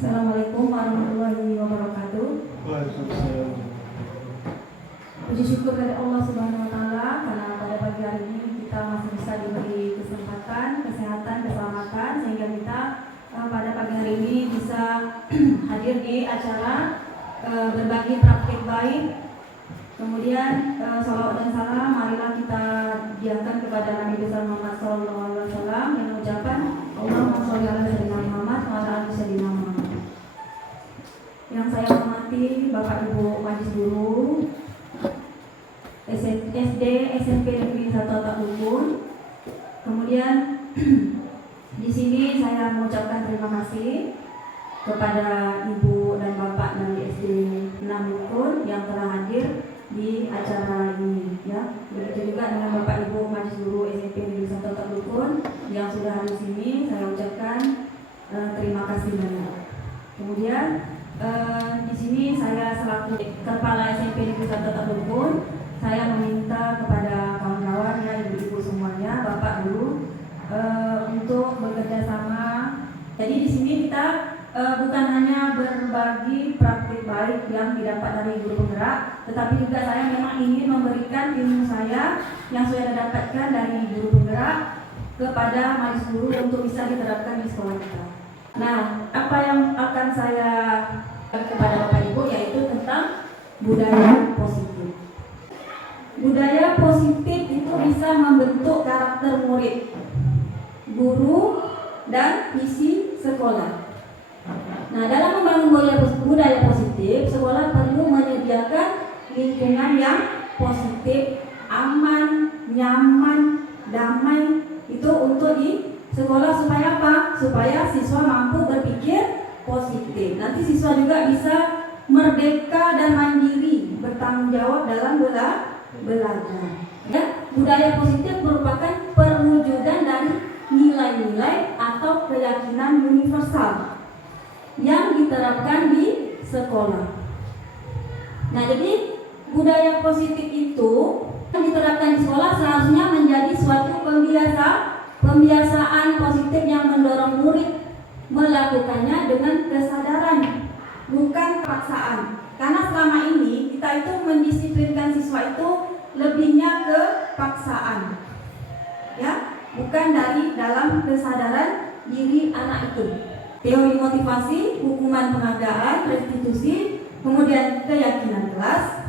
Assalamualaikum warahmatullahi wabarakatuh. Waalaikumsalam. Puji syukur dari Allah Subhanahu wa taala karena pada pagi hari ini kita masih bisa diberi kesempatan, kesehatan, keselamatan sehingga kita pada pagi hari ini bisa hadir di acara berbagi praktik baik. Kemudian salawat dan salam marilah kita diakan kepada Nabi besar Muhammad SAW dengan ucapan Allahumma sholli ala sayyidina Muhammad wa ala ali sayyidina Muhammad. Yang saya hormati Bapak Ibu Majlis Guru SD SMP Negeri 1 Takbun. Kemudian di sini saya mengucapkan terima kasih kepada Ibu dan Bapak dari SD 6 Rukun yang telah hadir di acara ini, ya. Begitu juga dengan Bapak Ibu Majlis Guru SMP Negeri 1 Takbun yang sudah hadir di sini, saya ucapkan terima kasih banyak. Kemudian di sini saya selaku Kepala SMP Negeri 1 Takbun, saya meminta kepada kawan-kawan ya, ibu-ibu semuanya, Bapak Guru untuk bekerja sama. Jadi di sini kita bukan hanya berbagi praktik baik yang didapat dari guru penggerak, tetapi juga saya memang ingin memberikan ilmu saya yang sudah didapatkan dari guru penggerak kepada Majlis Guru untuk bisa diterapkan di sekolah kita. Nah, apa yang akan saya kepada Bapak Ibu yaitu tentang budaya positif. Budaya positif itu bisa membentuk karakter murid, guru, dan isi sekolah. Nah, dalam membangun budaya positif, sekolah perlu menyediakan lingkungan yang positif, aman, nyaman, damai, itu untuk di sekolah supaya apa? Supaya siswa mampu berpikir positif. Nanti siswa juga bisa merdeka dan mandiri, bertanggung jawab dalam belajar. Ya, budaya positif merupakan perwujudan dari nilai-nilai atau keyakinan universal yang diterapkan di sekolah. Nah, jadi budaya positif itu yang diterapkan di sekolah seharusnya menjadi suatu pembiasaan positif yang mendorong murid melakukannya dengan kesadaran, bukan paksaan. Karena selama ini kita itu mendisiplinkan siswa itu lebihnya ke paksaan, ya, bukan dari dalam kesadaran diri anak itu. Teori motivasi, hukuman penghargaan, restitusi, kemudian keyakinan kelas,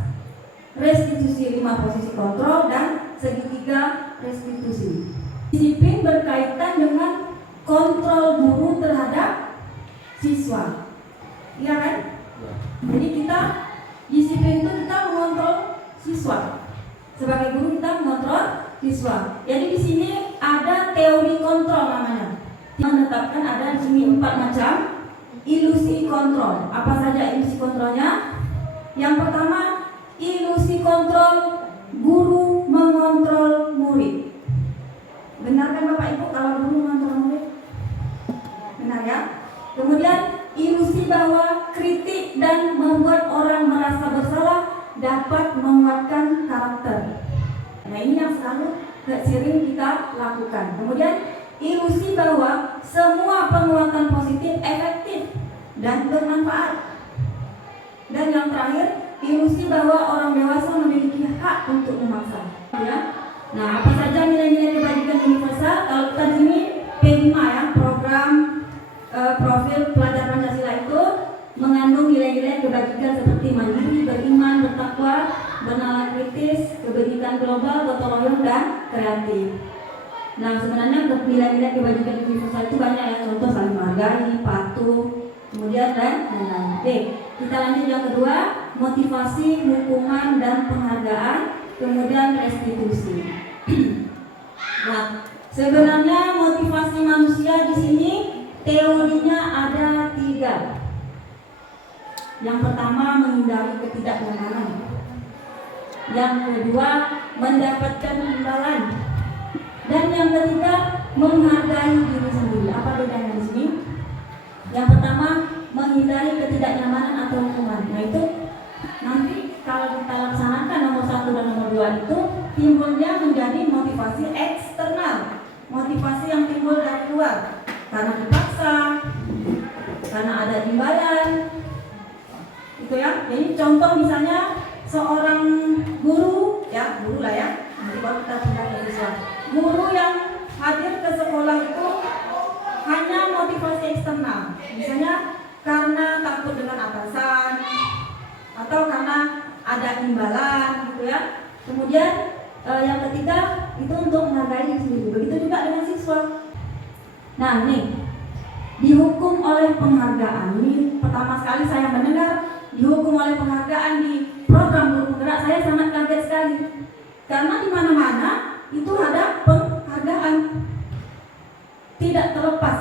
restitusi 5 posisi kontrol, dan segitiga restitusi. Disiplin berkaitan dengan kontrol guru terhadap siswa, iya kan? Jadi kita disiplin itu kita mengontrol siswa. Sebagai guru kita mengontrol siswa. Jadi di sini ada teori kontrol namanya. Menetapkan ada di sini 4 macam ilusi kontrol. Apa saja ilusi kontrolnya? Yang pertama, ilusi kontrol guru mengontrol murid. Benar kan Bapak Ibu kalau guru mengontrol murid? Benar ya? Kemudian ilusi bahwa kritik dan membuat orang merasa bersalah dapat menguatkan karakter. Nah, ini yang selalu sering kita lakukan. Kemudian ilusi bahwa semua penguatan positif efektif dan bermanfaat. Dan yang terakhir, ilusi bahwa orang dewasa memiliki hak untuk memaksa. Ya. Nah, apa saja nilai-nilai kebajikan universal? Kalau kita di sini P5 ya, program profil pelajar Pancasila itu mengandung nilai-nilai kebajikan seperti mandiri, beriman, bertakwa, bernalar kritis, kebajikan global, gotong royong, dan kreatif. Nah, sebenarnya nilai-nilai kebajikan universal itu banyak ya, contoh saling menghargai, patuh, kemudian dan lain-lain. Oke, kita lanjut yang kedua, motivasi, hukuman, dan penghargaan, kemudian restitusi. Nah, sebenarnya motivasi manusia di sini teorinya ada 3. Yang pertama, menghindari ketidaknyamanan. Yang kedua, mendapatkan imbalan. Dan yang ketiga, menghargai diri sendiri. Apa bedanya di sini? Yang pertama, menghindari ketidaknyamanan atau hukuman. Nah, itu nanti kalau kita laksanakan nomor 1 dan nomor 2 itu timbulnya menjadi motivasi eksternal, motivasi yang timbul dari luar karena dipaksa, karena ada imbalan imbalan. Itu ya. Jadi contoh misalnya seorang guru, ya guru lah ya. Nanti baru kita pindah ke siswa. Guru yang hadir ke sekolah itu hanya motivasi eksternal. Misalnya karena takut dengan atasan atau karena ada imbalan gitu ya. Kemudian yang ketiga itu untuk menghargai diri sendiri. Begitu juga dengan siswa. Nah nih, dihukum oleh penghargaan. Ini pertama sekali saya mendengar dihukum oleh penghargaan di program guru penggerak. Saya sangat kaget sekali karena di mana-mana itu ada penghargaan. Tidak terlepas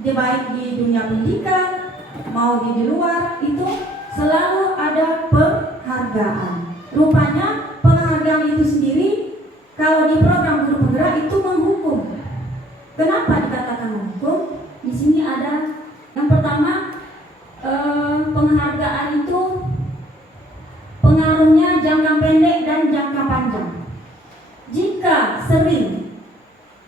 dia baik di dunia pendidikan mau di luar, itu selalu ada penghargaan. Rupanya penghargaan itu sendiri kalau di program guru penggerak itu menghukum. Kenapa dikatakan menghukum? Di sini ada yang pertama, penghargaan itu pengaruhnya jangka pendek dan jangka panjang. Jika sering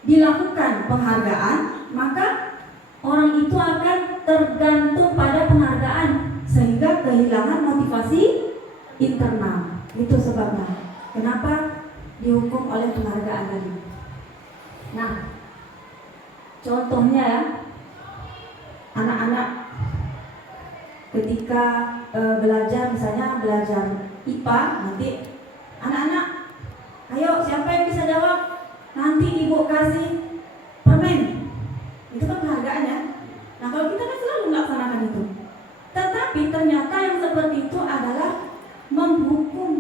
dilakukan penghargaan, maka orang itu akan tergantung pada penghargaan sehingga kehilangan motivasi internal. Itu sebabnya kenapa dihukum oleh penghargaan tadi. Nah, contohnya ya, anak-anak ketika belajar, misalnya belajar IPA, nanti anak-anak, ayo siapa yang bisa jawab? Nanti ibu kasih permen. Itu kan penghargaan ya. Nah kalau kita kan selalu melaksanakan itu. Tetapi ternyata yang seperti itu adalah menghukum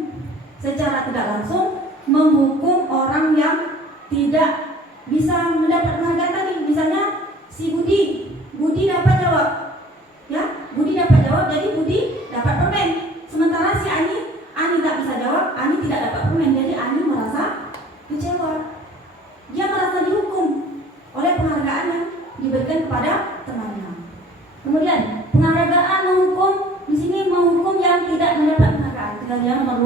secara tidak langsung, menghukum orang yang tidak bisa mendapat penghargaan tadi. Misalnya si Budi dapat jawab, ya Budi dapat jawab, jadi Budi dapat permen. Sementara si Ani tak bisa jawab, Ani tidak dapat permen, jadi Ani merasa kecewa. Dia merasa dihukum oleh penghargaan yang diberikan kepada temannya. Kemudian penghargaan menghukum, di sini menghukum yang tidak mendapat penghargaan. Kita lihat nomor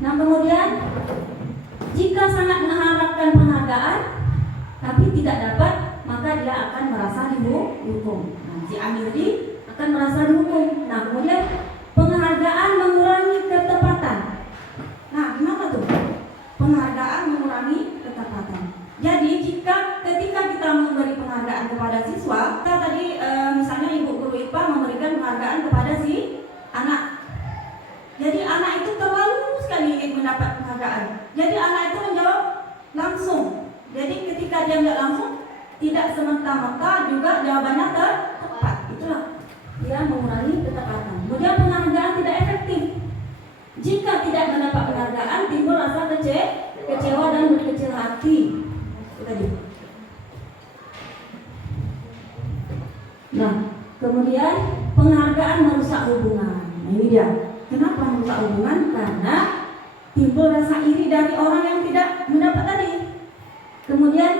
2. Nah kemudian jika sangat mengharapkan penghargaan tapi tidak dapat, maka dia akan merasa dihukum. Nah, si Amir akan merasa dihukum. Nah kemudian penghargaan mengurangi ketepatan. Nah gimana tuh? Penghargaan mengurangi ketepatan. Jadi ketika kita memberi penghargaan kepada siswa, kita tadi misalnya ibu guru IPA memberikan penghargaan kepada si anak. Jadi anak itu terlalu sekali ingin mendapat penghargaan. Jadi anak itu menjawab langsung. Jadi ketika dia tidak langsung, tidak semata-mata juga jawabannya tepat. Itulah dia mengurangi ketepatan. Kemudian penghargaan tidak efektif. Jika tidak mendapat penghargaan, timbul rasa kecewa dan berkecil hati. Tadi. Nah, kemudian penghargaan merusak hubungan. Nah, ini dia. Kenapa merusak hubungan? Karena timbul rasa iri dari orang yang tidak mendapat tadi. Kemudian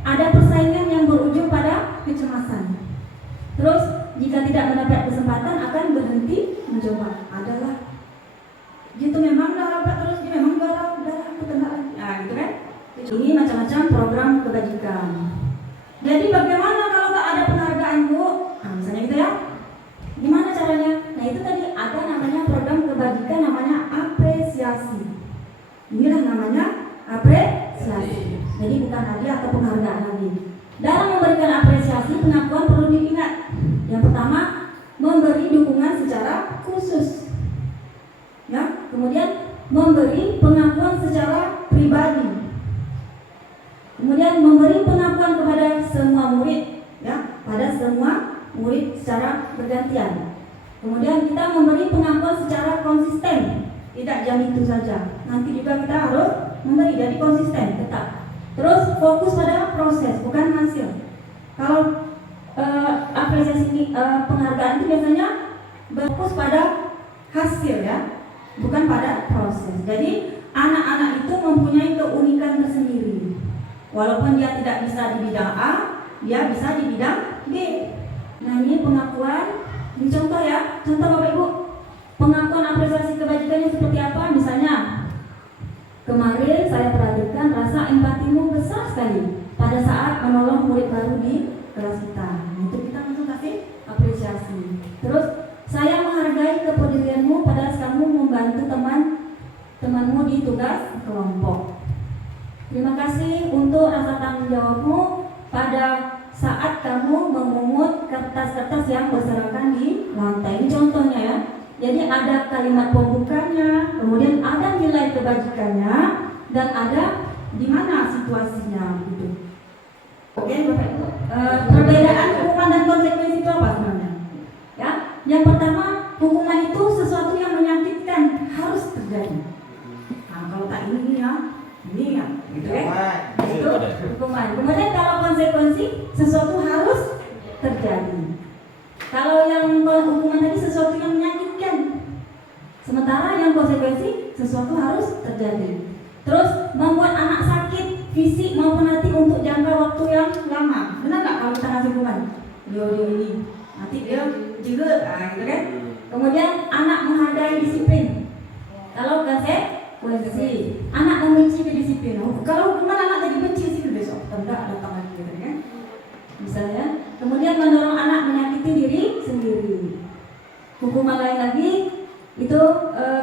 ada persaingan yang berujung pada kecemasan. Terus jika tidak mendapat kesempatan akan berhenti mencoba. Adalah gitu, memang dah dapat terus, dia memang dah aku tenang. Nah, gitu kan? Ini macam-macam program kebajikan. Jadi bagaimana kalau tak ada penghargaan, Bu? Nah, misalnya gitu ya. Gimana caranya? Nah, itu tadi ada namanya program kebajikan, namanya apresiasi. Inilah namanya apresiasi. Jadi bukan hadiah atau penghargaan lagi. Dalam memberikan apresiasi, pengakuan perlu diingat. Yang pertama, memberi dukungan secara khusus. Ya, kemudian memberi pengakuan secara pribadi. Kemudian memberi pengakuan kepada semua murid, ya, pada semua murid secara bergantian. Kemudian kita memberi pengakuan secara konsisten, tidak jam itu saja. Nanti juga kita harus memberi, jadi konsisten, tetap. Terus fokus pada proses, bukan hasil. Kalau apresiasi ini, penghargaan itu biasanya berfokus pada hasil, ya, bukan pada proses. Jadi anak-anak itu mempunyai keunikan tersendiri. Walaupun dia tidak bisa di bidang A, dia bisa di bidang B. Nah, ini pengakuan. Ini contoh ya, contoh Bapak Ibu. Pengakuan apresiasi kebajikannya seperti apa? Misalnya, kemarin saya perhatikan rasa empatimu besar sekali pada saat menolong murid baru di kelas kita. Nah, itu kita langsung kasih apresiasi. Terus saya menghargai kepedulianmu pada kamu membantu temanmu di tugas kelompok. Terima kasih untuk rasa tanggung jawabmu pada saat kamu memungut kertas-kertas yang berserakan di lantai. Ini contohnya ya. Jadi ada kalimat pembukanya, kemudian ada nilai kebajikannya, dan ada di mana situasinya gitu. Oke, Bapak Ibu. Perbedaan hukuman dan konsekuensi itu apa sebenarnya? Ya, yang pertama, hukuman itu sesuatu yang menyakitkan, harus terjadi. Nah, kalau tak ini ya, gitu ya. Itu hukuman. Kemudian kalau konsekuensi, sesuatu harus terjadi. Kalau yang hukuman tadi sesuatu yang menyakitkan, sementara yang konsekuensi sesuatu harus terjadi. Terus membuat anak sakit fisik maupun hati untuk jangka waktu yang lama. Benar nggak kalau kita kasih hukuman? Dia ini, nanti dia juga, gitu kan? Kemudian anak menghargai disiplin. Kalau konsekuensi, anak membenci kedisiplinan. Kalau hukuman anak tadi benci sih besok tidak datang lagi, gitu kan? Misalnya, kemudian mendorong anak menyakiti diri sendiri. Hukuman lain lagi itu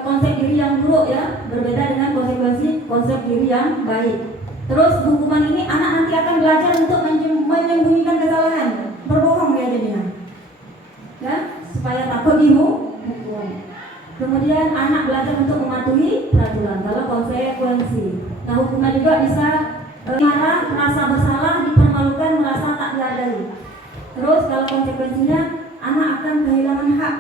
konsep diri yang buruk ya, berbeda dengan konsekuensi konsep diri yang baik. Terus hukuman ini anak nanti akan belajar untuk menyembunyikan kesalahan, berbohong ya jadinya, ya supaya takut dihukum. Kemudian anak belajar untuk mematuhi peraturan. Kalau konsekuensi, nah hukuman juga bisa marah, merasa bersalah, dipermalukan, merasa tak dihargai. Terus kalau konsekuensinya anak akan kehilangan hak,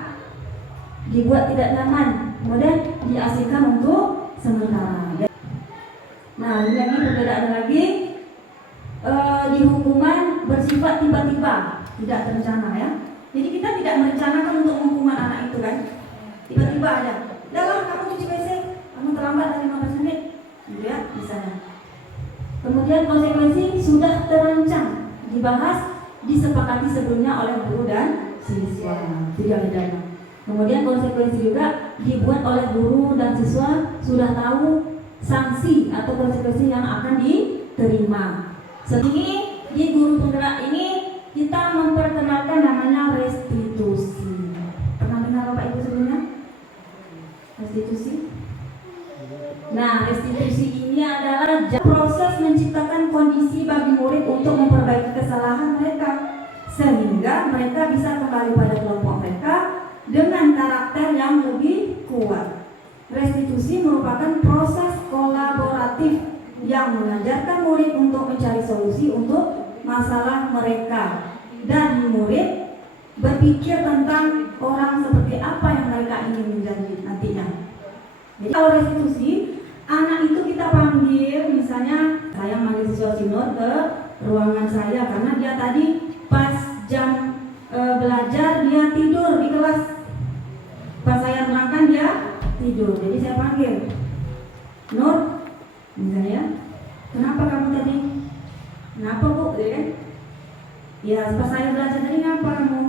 dibuat tidak nyaman, kemudian diasingkan untuk sementara. Nah, ini lagi perbedaan lagi di hukuman bersifat tiba-tiba, tidak terencana ya. Jadi kita tidak merencanakan untuk menghukuman anak itu kan, tiba-tiba aja. Dalam kamu cuci WC, kamu terlambat dari 15 menit, gitu ya, misalnya. Kemudian konsekuensi sudah terancang, dibahas, disepakati sebelumnya oleh guru dan siswa. Tidak bedanya. Kemudian konsekuensi juga dibuat oleh guru dan siswa, sudah tahu sanksi atau konsekuensi yang akan diterima. Sedini di guru penggerak ini kita memperkenalkan namanya restitusi. Pernah dengar Bapak Ibu sebelumnya? Restitusi? Nah, restitusi ini adalah proses menciptakan kondisi bagi murid untuk memperbaiki kesalahan mereka, sehingga mereka bisa kembali pada kelompok mereka dengan karakter yang lebih kuat. Restitusi merupakan proses kolaboratif yang mengajarkan murid untuk mencari solusi untuk masalah mereka, dan murid berpikir tentang orang seperti apa yang mereka ingin menjadi nantinya. Jadi kalau restitusi, anak itu kita panggil, misalnya saya manggil siswa senior ke ruangan saya karena dia tadi pas jam belajar dia tidur di kelas. Pas saya terangkan dia tidur, jadi saya panggil, Nur, misalnya, kenapa kamu tadi? Kenapa Bu? Ya kan? Ya pas saya belajar tadi kenapa kamu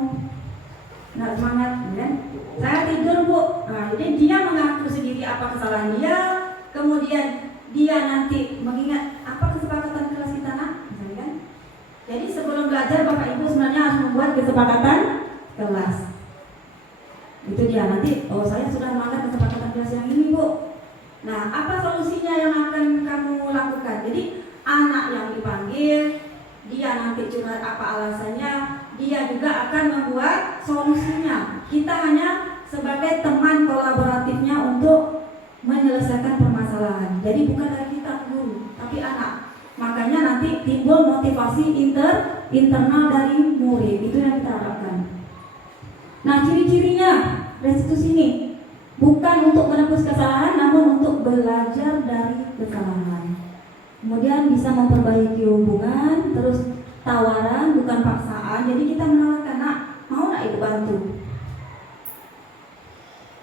nggak semangat? Ya kan? Saya tidur Bu. Nah, jadi dia mengaku sendiri apa kesalahan dia, kemudian dia nanti mengingat apa kesepakatan kelas kita nak, misalnya kan? Jadi sebelum belajar Bapak Ibu sebenarnya harus membuat kesepakatan kelas. Itu dia nanti, oh saya sudah melanggar kesepakatan kelas yang ini Bu. Nah, apa solusinya yang akan kamu lakukan? Jadi anak yang dipanggil, dia nanti curhat apa alasannya, dia juga akan membuat solusinya. Kita hanya sebagai teman kolaboratifnya untuk menyelesaikan permasalahan. Jadi bukan dari kita guru, tapi anak. Makanya nanti timbul motivasi internal dari murid. Itu yang kita harapkan. Nah, ciri-cirinya restitusi ini bukan untuk menebus kesalahan, namun untuk belajar dari kesalahan. Kemudian bisa memperbaiki hubungan, terus tawaran bukan paksaan. Jadi kita menawarkan, nak, mau nak ibu bantu?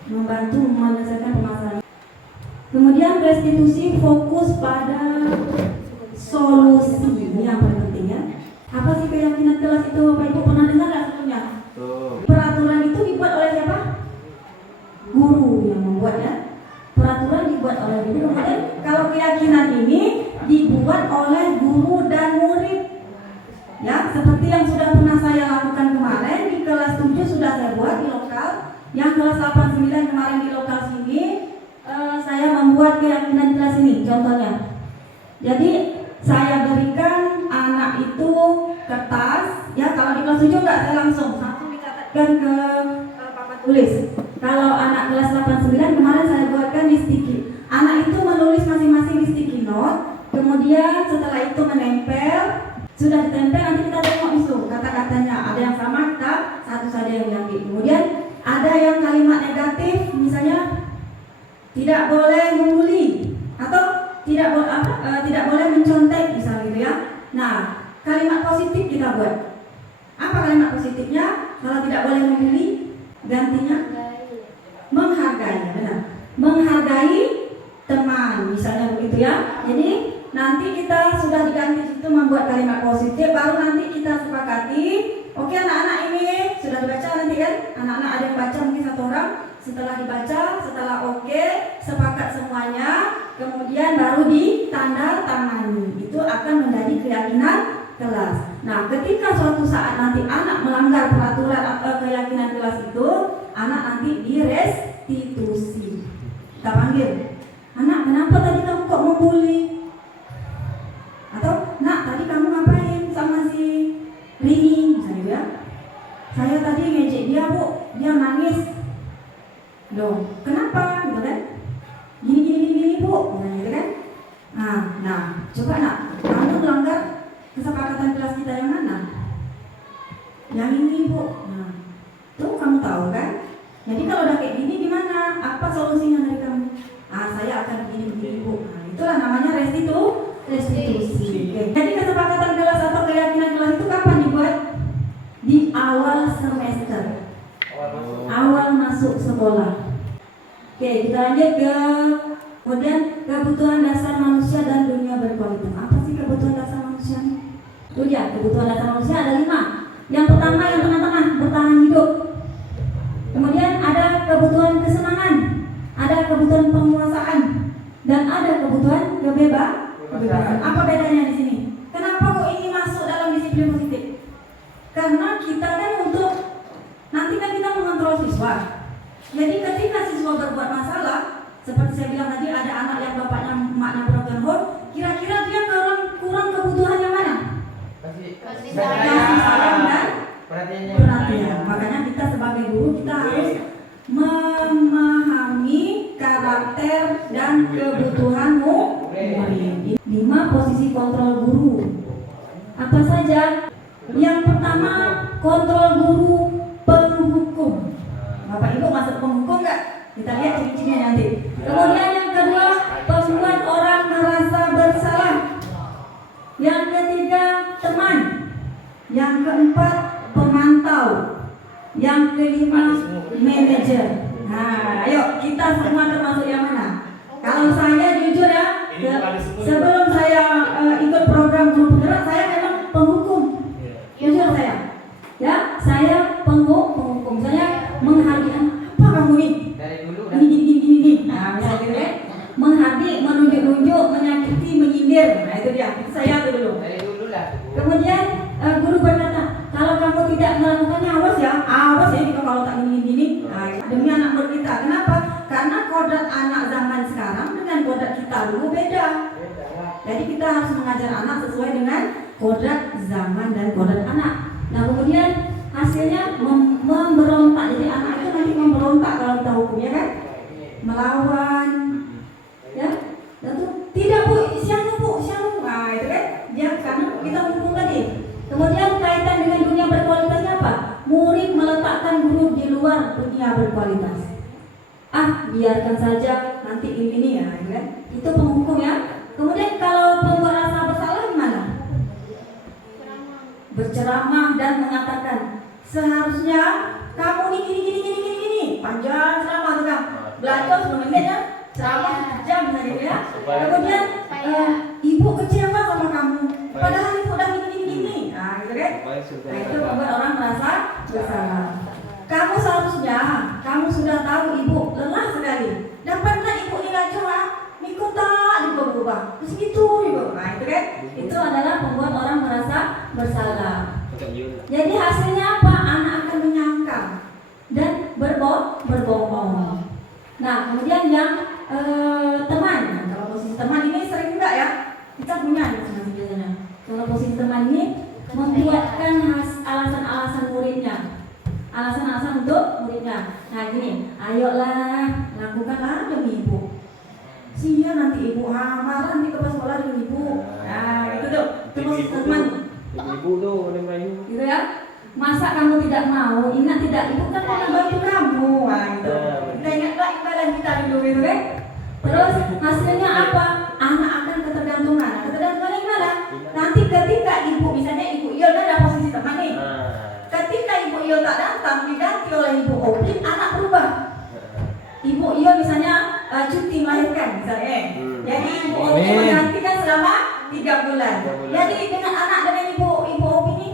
Membantu menyelesaikan permasalahan. Kemudian restitusi fokus pada solusi. Ini yang paling penting ya. Apa sih keyakinan kelas itu? Bapak Ibu pernah dengar nggak sebelumnya? Peraturan itu dibuat oleh siapa? Guru yang membuat ya. Peraturan dibuat oleh guru. Kemudian kalau keyakinan ini dibuat oleh guru dan murid. Ya, seperti yang sudah pernah saya lakukan kemarin di kelas 7 sudah saya buat. Yang kelas 89 kemarin di lokal sini, saya membuat keyakinan kelas ini, contohnya. Jadi saya berikan anak itu kertas, ya kalau di kelas 7 enggak, saya langsung dicatatkan ke papan tulis. Kalau anak kelas 89 kemarin saya buatkan di sticky. Anak itu menulis masing-masing di sticky note, kemudian setelah itu menempel, sudah ditempel nanti kita tengok itu kata-katanya, ada yang sama kita satu saja yang diambil. Kemudian ada yang kalimat negatif, misalnya tidak boleh membuli atau tidak boleh mencontek misalnya gitu ya. Nah, kalimat positif kita buat. Apa kalimat positifnya? Kalau tidak boleh membuli, gantinya menghargai, benar. Menghargai teman, misalnya begitu ya. Jadi nanti kita sudah diganti situ membuat kalimat positif, baru nanti kita sepakati. Oke anak-anak, ini sudah dibaca nanti kan? Anak-anak ada yang baca mungkin satu orang. Setelah dibaca, setelah oke, sepakat semuanya, kemudian baru ditanda tangani. Itu akan menjadi keyakinan kelas. Nah, ketika suatu saat nanti anak melanggar peraturan atau keyakinan kelas itu, anak nanti direstitusi. Kita panggil, anak kenapa tadi kamu kok membuli? Atau, nak tadi kamu ngapain sama si Rini? Misalnya ya, saya tadi ngejek dia bu, dia nangis. Loh, kenapa? Gitu kan? Gini bu, gitu kan? Nah, coba nak, kamu melanggar kesepakatan kelas kita yang mana? Yang ini bu. Nah, tuh kamu tahu kan? Jadi kalau udah kayak gini gimana? Apa solusinya dari kamu? Saya akan begini bu. Nah, itulah namanya restitusi. Oke. Jadi kesepakatan kelas atau keyakinan kelas itu kapan dibuat? Di awal semester. Awal masuk sekolah. Oke, kita lanjut ke kemudian kebutuhan dasar manusia dan dunia berkualitas. Apa sih kebutuhan dasar manusia? Itu dia, kebutuhan dasar manusia ada 5. Yang pertama yang tengah-tengah, bertahan hidup. Kemudian ada kebutuhan kesenangan, ada kebutuhan penguasaan, dan ada kebutuhan kebebasan. Apa bedanya di sini? Kenapa kok ini masuk dalam disiplin positif? Karena kita kan untuk nanti kan kita mengontrol siswa. Jadi ketika siswa berbuat masalah, seperti saya bilang tadi, ada anak yang bapaknya emaknya broken home, kira-kira dia kurang kebutuhan yang mana? Kasih sayang dan perhatian. Makanya kita sebagai guru kita harus memahami karakter dan kebutuhan murid. 5 posisi kontrol guru. Apa saja? Yang pertama, kontrol guru penghukum. Bapak Ibu masuk penghukum enggak? Kita lihat ciri-cirinya nanti. Kemudian yang kedua, membuat orang merasa bersalah. Yang ketiga, teman. Yang keempat, pemantau. Yang kelima, manajer. Nah, ayo kita semua termasuk yang mana? Kalau saya jujur ya, sebelum saya ikut program guru penggerak, saya memang penghukum. Jujur saya. Ya, saya penghukum. Saya menghargai apa kamu nih? Gini. Nah, misalnya gitu kan? Menghardik, menunjuk-nunjuk, menyakiti, menyindir. Nah, itu dia. Itu saya tuh dulu. Kemudian guru berkata, kalau kamu tidak melakukannya, awas ya kalau tak gini. Nah, demi anak murid kita. Kenapa? Karena kodrat anak zaman sekarang dengan kodrat kita dulu beda. Jadi kita harus mengajar anak sesuai dengan kodrat zaman dan kodrat anak. Nah, kemudian hasilnya memberontak. Jadi anak itu nanti memberontak kalau kita hukum, ya kan? Melawan, ya. Dan tuh tidak bu, siapa bu. Nah, itu kan? Dia karena kita hukum tadi. Kemudian kaitan dengan dunia berkualitasnya apa? Murid meletakkan guru di luar dunia berkualitas. Biarkan saja nanti ini ya, kan? Itu penghukum ya. Kemudian kalau pembuat rasa bersalah gimana? Berceramah dan mengatakan seharusnya kamu gini. Panjang ceramah tuh kan. Belajar 10 menit ya. Ceramah sejam misalnya ya. Kemudian ibu kecewa sama kamu. Padahal ibu udah gini. Nah, gitu kan? Nah, itu membuat orang merasa bersalah. Kamu seharusnya, kamu sudah tahu ibu lelah sekali. Dan pernah ibu ngaco ikut tak diubah. Terus gitu ibu. Nah, itu kan? Itu adalah membuat orang merasa bersalah. Jadi hasilnya apa? Anak akan menyangkal dan berbohong. Nah, kemudian yang teman. Nah, kalau posisi teman ini sering enggak ya? Kita punya masing-masing biasanya. Kalau posisi teman ini membuatkan alasan-alasan muridnya. Alasan-alasan untuk muridnya. Nah, gini, ayolah lakukanlah demi ibu. Sia nanti ibu marah nanti ke sekolah dengan ibu. Nah, itu tuh. Itu posisi teman. Ibu tuh boleh main. Gitu ya. Masa kamu tidak mau? Ingat tidak, ibu kan mau bantu kamu. Nah, gitu. Kita ingatlah ibadah kita dulu gitu kan. Terus hasilnya apa? Anak akan ketergantungan. Ketergantungannya gimana? Nanti ketika ibu, misalnya ibu Ion ada posisi teman nih. Ketika ibu Ion tak datang, diganti oleh ibu Oblin, anak berubah. Ibu Ion misalnya cuti melahirkan misalnya. Jadi ibu Oblin menggantikan selama 3 bulan. Jadi dengan anak dengan ibu Oblin ini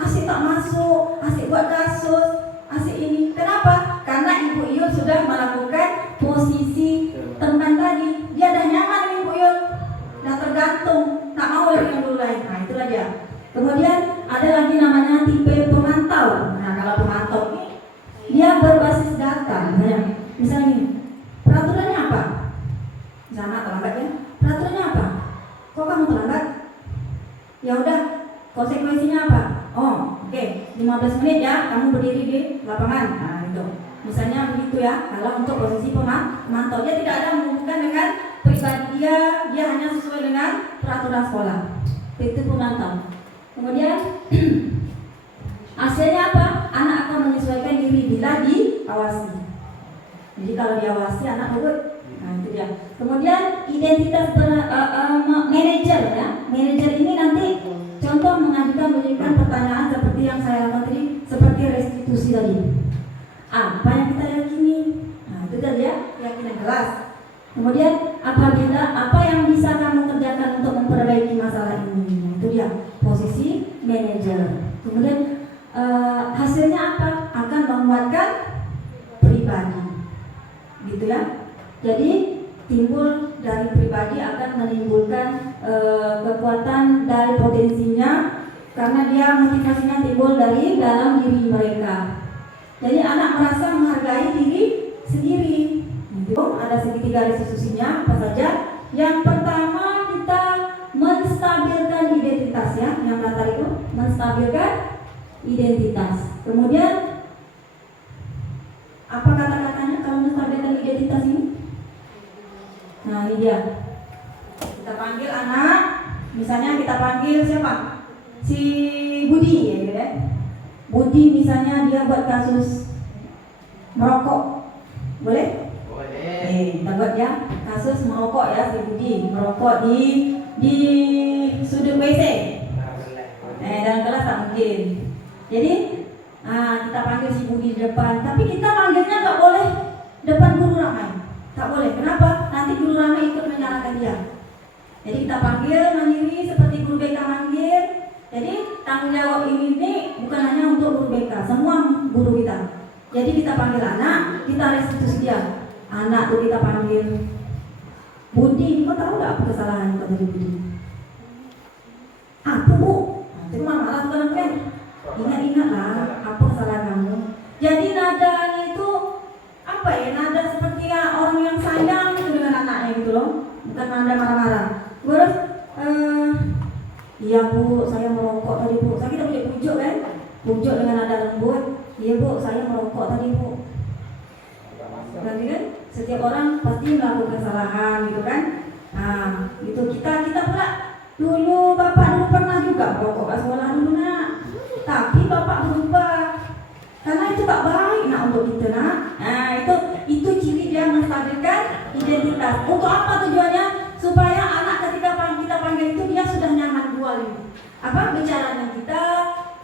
asik tak masuk, asik buat kasus, asik ini. Kenapa? Karena ibu Ion sudah melakukan posisi teman tadi. Dia dah nyaman dengan ibu Ion, dah tergantung, tak mau lagi yang dulu lain. Nah, itulah dia. Kemudian ada lagi namanya tipe pemantau. Nah, kalau pemantau ini dia berbasis data. Misalnya ini, peraturannya apa? Misalnya terlambat ya. Peraturannya apa? Kok kamu terlambat? Ya udah, konsekuensinya apa? Oh, oke, 15 menit ya, kamu berdiri di lapangan. Nah, itu. Misalnya begitu ya. Kalau untuk posisi pemantau, dia tidak ada menghubungkan dengan pribadi dia hanya sesuai dengan peraturan sekolah. Itu pemantau. Kemudian hasilnya apa? Anak akan menyesuaikan diri bila diawasi. Jadi kalau diawasi anak ikut. Nah, itu dia. Kemudian identitas manajer ya. Manajer ini nanti contoh memberikan pertanyaan seperti yang saya lakukan tadi, seperti restitusi tadi. Apa yang kita yakini? Nah, itu tadi ya, keyakinan jelas. Kemudian apa yang bisa kamu kerjakan untuk memperbaiki masalah ini? Nah, itu dia posisi manajer. Kemudian hasilnya apa? Akan menguatkan pribadi, gitu ya. Jadi timbul dari pribadi akan menimbulkan kekuatan dari potensinya, karena dia motivasinya timbul dari dalam diri mereka. Jadi anak merasa menghargai diri sendiri. Itu ada segitiga restitusinya apa saja. Yang pertama kita menstabilkan identitas ya, yang latar itu menstabilkan identitas. Kemudian apa kata-katanya kalau menstabilkan identitas ini? Nah, ini dia. Kita panggil anak, misalnya kita panggil siapa? Si Budi ya, gitu ya. Budi misalnya dia buat kasus merokok. Boleh? Boleh. Kita buat ya kasus merokok ya, si Budi merokok di sudut WC. Dalam kelas tak mungkin. Jadi kita panggil si Budi di depan, tapi kita panggilnya nggak boleh depan guru ramai. Tak boleh. Kenapa? Nanti guru ramai ikut menyalahkan dia. Jadi kita panggil mandiri seperti guru BK manggil. Jadi tanggung jawab ini bukan hanya untuk guru BK, semua guru kita. Jadi kita panggil anak, kita restitusi dia. Anak tuh kita panggil, Budi, kau tahu nggak apa kesalahan kau tadi Budi? Apa bu? Itu marah tuh kan? Ingat-ingatlah apa kesalahan kamu. Jadi nadanya itu apa ya? Nada seperti orang yang sayang gitu dengan anaknya gitu loh, bukan nada marah-marah. Terus iya bu, saya merokok tadi bu. Saya kita boleh pujuk kan? Pujuk dengan nada lembut. Iya bu, saya merokok tadi bu. Berarti kan setiap orang pasti melakukan kesalahan gitu kan? Nah, itu kita pula dulu bapak dulu pernah juga merokok ke sekolah dulu nak. Tapi bapak berubah karena itu tak baik nak untuk kita nak. Nah, itu ciri dia menstabilkan identitas. Untuk apa tujuannya? Supaya anak ketika kita panggil itu dia sudah nyaman dual ini. Bicara dengan kita,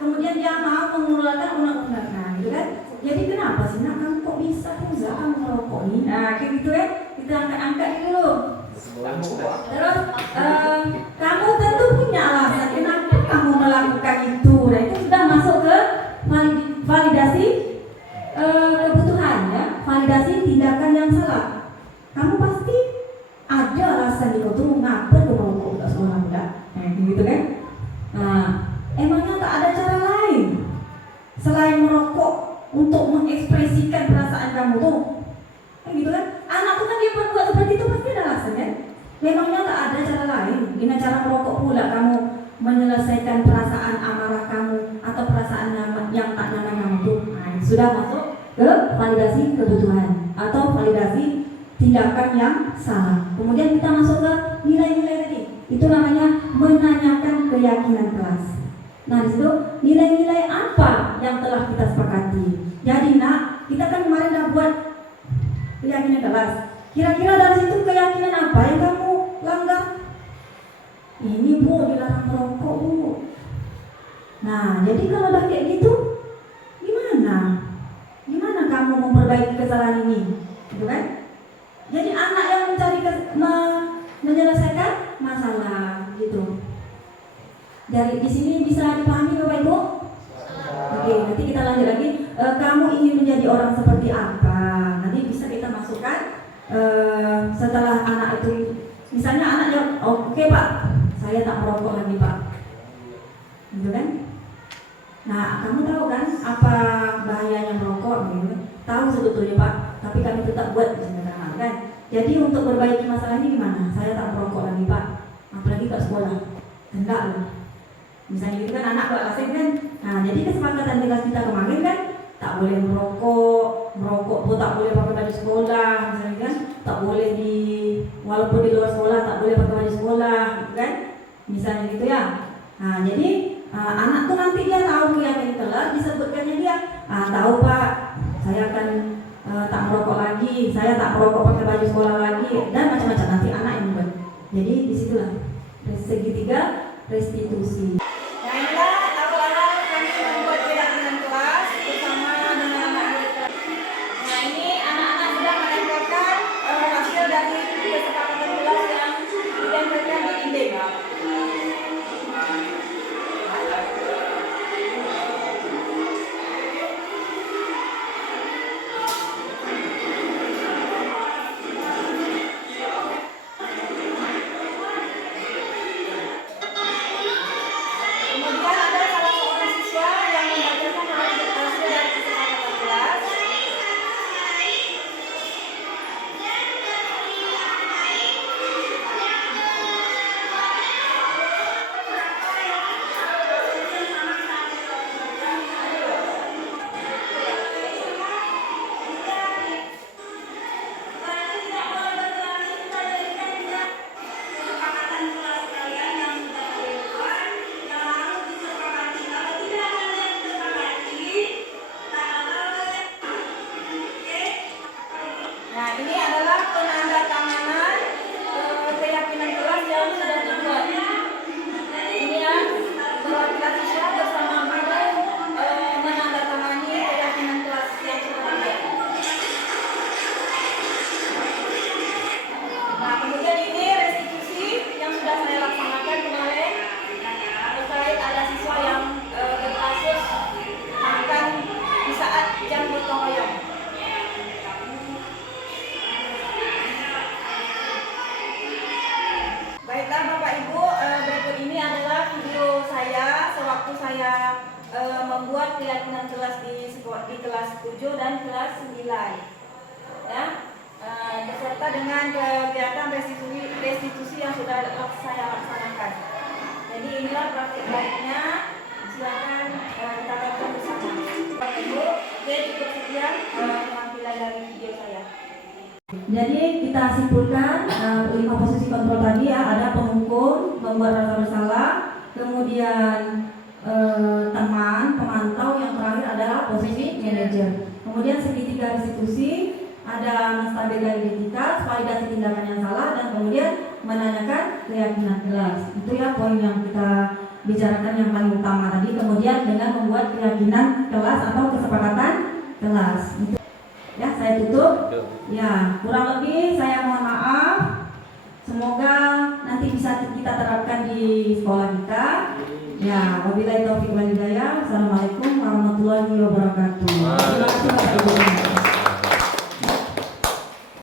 kemudian dia mau mengeluarkan undang-undang. Nah, gitu kan? Jadi kenapa sih nak kamu kok bisa Puza kamu merokok nih? Nah, kayak gitu ya. Kita angkat dulu. Terus kamu tentu punya alasan kenapa kamu melakukan itu. Nah, itu sudah masuk ke validasi kebutuhan ya, validasi tindakan yang salah. Kamu pasti ada alasan di situ ngapa kamu merokok udah sekolah enggak? Nah, gitu kan? Nah, emangnya tak ada cara lain selain merokok untuk mengekspresikan perasaan kamu tuh Memangnya tak ada cara lain? Dengan cara merokok pula kamu menyelesaikan perasaan amarah kamu atau perasaan yang tak nyaman kamu itu? Nah, sudah masuk ke validasi kebutuhan atau validasi tindakan yang salah. Kemudian kita masuk ke nilai-nilai tadi. Itu namanya menanyakan keyakinan kelas. Nah, di situ nilai-nilai apa yang telah kita sepakati. Jadi nak, kita kan kemarin dah buat keyakinan kelas. Kira-kira dari situ keyakinan apa yang kamu langgar? Ini bu, dilarang merokok bu. Nah, jadi kalau udah kayak gitu, gimana? Gimana kamu memperbaiki kesalahan ini? Gitu kan? Jadi anak yang mencari menyelesaikan masalah gitu. Dari di sini bisa dipahami Bapak Ibu? Oke, nanti kita lanjut lagi. Kamu ingin menjadi orang seperti apa? Nanti bisa kita masukkan setelah anak itu. Misalnya anaknya, oke Pak, saya tak merokok lagi Pak. Gitu kan? Nah, kamu tahu kan apa bahayanya merokok? Gitu. Tahu sebetulnya Pak, tapi kami tetap buat misalnya kan. Jadi untuk perbaiki masalah ini gimana? Saya tak merokok lagi Pak, apalagi ke sekolah. Enggak lah. Misalnya gitu kan anak buat asing kan. Nah, jadi kesepakatan dengan kita kemarin kan tak boleh merokok pun tak boleh pakai baju sekolah, misalnya kan, tak boleh walaupun di luar sekolah tak boleh pakai baju sekolah, gitu kan? Misalnya gitu ya. Nah, jadi anak tuh nanti dia tahu keyakinan kelas, disebutkannya dia, tahu Pak, saya akan tak merokok lagi, saya tak merokok pakai baju sekolah lagi, dan macam-macam nanti anak yang buat. Jadi disitulah segitiga restitusi. Nah, inilah awal-awal kami membuat keyakinan kelas bersama dengan anak-anak. Nah, ini anak-anak sudah menempelkan hasil dari kesepakatan kelas yang ditempelkan di dinding. Nah, ini adalah penandatanganan keyakinan kelas yang sudah dibuat. Ini yang perwakilan siswa bersama guru menandatangani keyakinan kelas yang sudah dibuat. Nah, kemudian ini restitusi yang sudah saya laksanakan kemarin terkait ada siswa yang berkasus makan di saat jam gotong royong. Baiklah Bapak Ibu, berikut ini adalah video saya sewaktu saya membuat keyakinan kelas di kelas 7 dan kelas 9 ya, beserta dengan kegiatan restitusi yang sudah saya laksanakan. Jadi inilah praktik baiknya, silakan kita tonton bersama. Bapak Ibu, oke, cukup sekian penampilan dari video saya. Jadi kita simpulkan 5 posisi kontrol tadi ya, ada pengukur, membuat rasa bersalah, kemudian teman, pemantau, yang terakhir adalah posisi manajer. Kemudian segitiga restitusi, ada menstabilkan identitas, validasi tindakan yang salah, dan kemudian menanyakan keyakinan kelas. Itu ya poin yang kita bicarakan yang paling utama tadi. Kemudian dengan membuat keyakinan kelas atau kesepakatan kelas. Itu ya, saya tutup. Ya, kurang lebih saya mohon maaf. Semoga nanti bisa kita terapkan di sekolah kita. Ya, wabillahi taufiq wal hidayah. Assalamualaikum warahmatullahi wabarakatuh. Terima kasih Bapak Ibu.